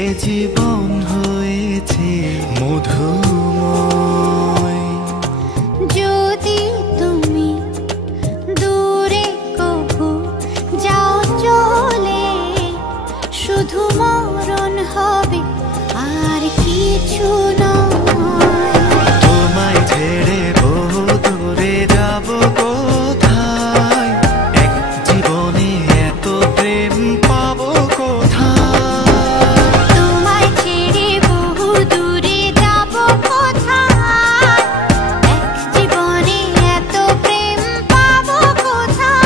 এ জীবন হয়েছে মধুময়। যদি তুমি দূরে কভু যাও চলে, শুধু মরণ হবে আর কিছু নয়। তোমায় ছেড়ে বহু দূরে যাব কোথায়, এক জীবনে এত প্রেম পাবো কোথায়। তোমায় ছেড়ে বহু দূরে যাব কোথায়, এক জীবনে এত প্রেম পাবো কোথায়।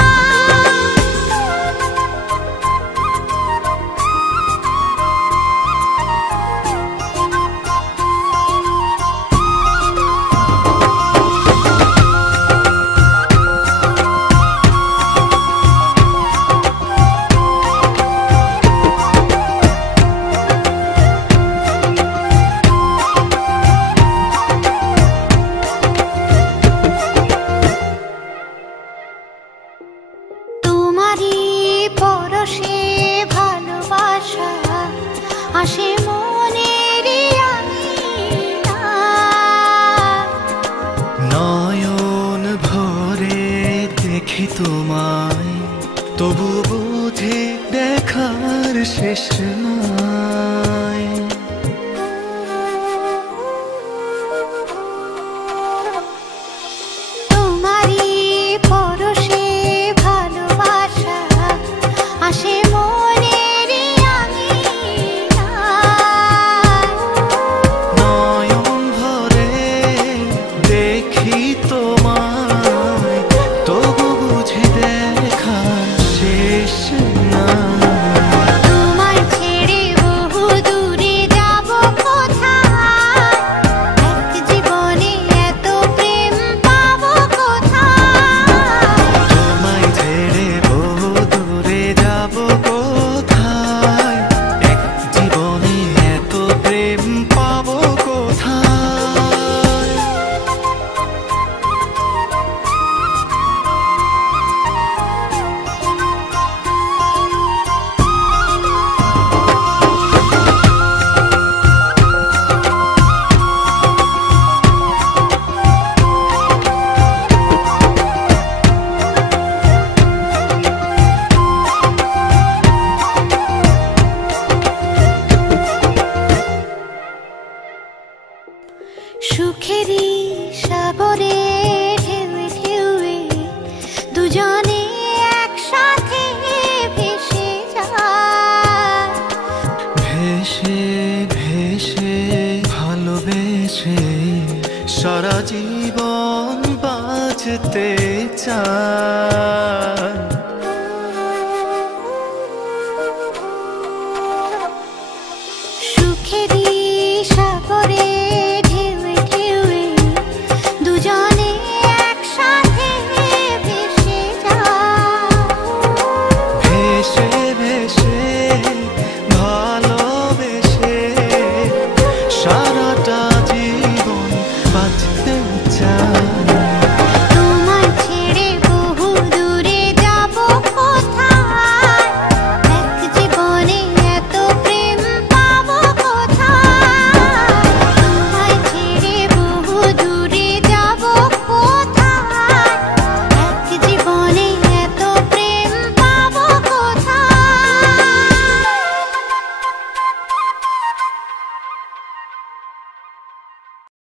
তোমারই পরশে ভালোবাসা আসে মনের আঙিনায়। নয়ন ভরে দেখি তোমায়, তবু বুঝে দেখার শেষ নাই। তোমারই পরশে ভালোবাসা আসে মনের আঙিনায়। নয়ন ভরে দেখি তোমায়, তবু বুঝে দেখার শেষ নাই। তোমায় ছেড়ে বহু দূরে যাব কোথায়, এক জীবনে এত প্রেম পাবো কোথায়। তোমায় ছেড়ে বহু দূরে যাব কোথায়, এক জীবনে এত প্রেম পাবো কোথায়। সুখেরই সাগরে ঢেউয়ে ঢেউয়ে দুজনে একসাথে ভেসে যায়। ভেসে ভেসে ভালোবেসে সারা জীবন বাঁচতে চায়। সুখের